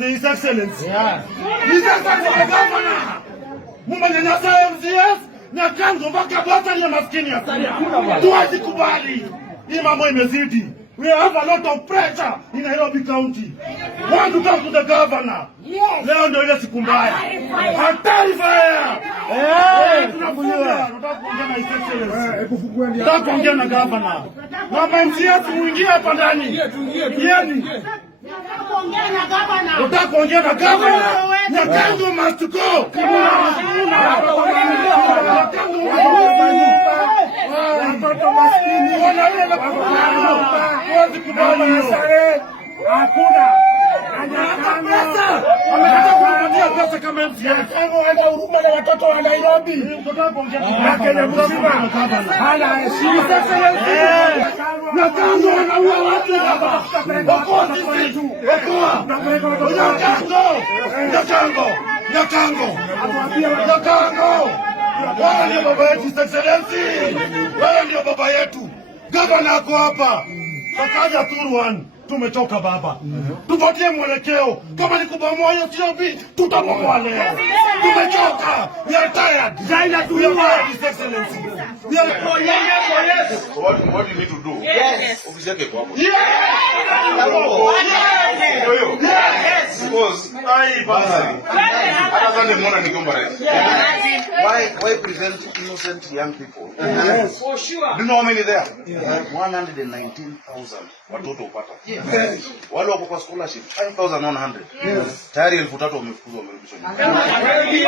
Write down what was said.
to His Excellency. His Excellency Governor. Mumanyanyasa MCS na kanzo mpaka bata ya maskini ya Saria. Tuwezi kubali. Hii mambo imezidi. We have a lot of pressure in Nairobi County. Want to talk to the governor. Yes. Leo ndio ile siku mbaya. Hatari fire. Tunafunga. Tunataka kuongea na His Excellency. Tunataka kuongea na governor. Na MCS muingie hapa ndani. Yeni. Tunataka kuongea na governor. Tunataka kuongea na governor. Nyakango must go. Hakuna. Wamekataa kumpatia pesa kama MCS. Hana huruma na watoto wa Nairobi. Tunataka kuongea na Kenya mzima. Hana heshima. Nyakango wanaua watu hapa. Nyakango. Wewe ndio baba yetu, His Excellency. Wewe ndio baba yetu. Gavana ako hapa. Sakaja Turuan. Tumechoka baba. Tupatie mwelekeo. Kama ni kubomoa hiyo TOB, tutabomoa leo. Tumechoka. We are tired. Jaina tu His Excellency. We are yes. What do you need to do? Yes. Officiate kwa hapo. Yes. Because hata sasa nimeona nikiomba rais. Why present innocent young people? Yes. For sure. Do you know how many there? 119,000 watoto upata. Yes. Wale wako kwa scholarship 5,100. Yes. Tayari 3,000 wamefukuzwa wamerudishwa nyumbani.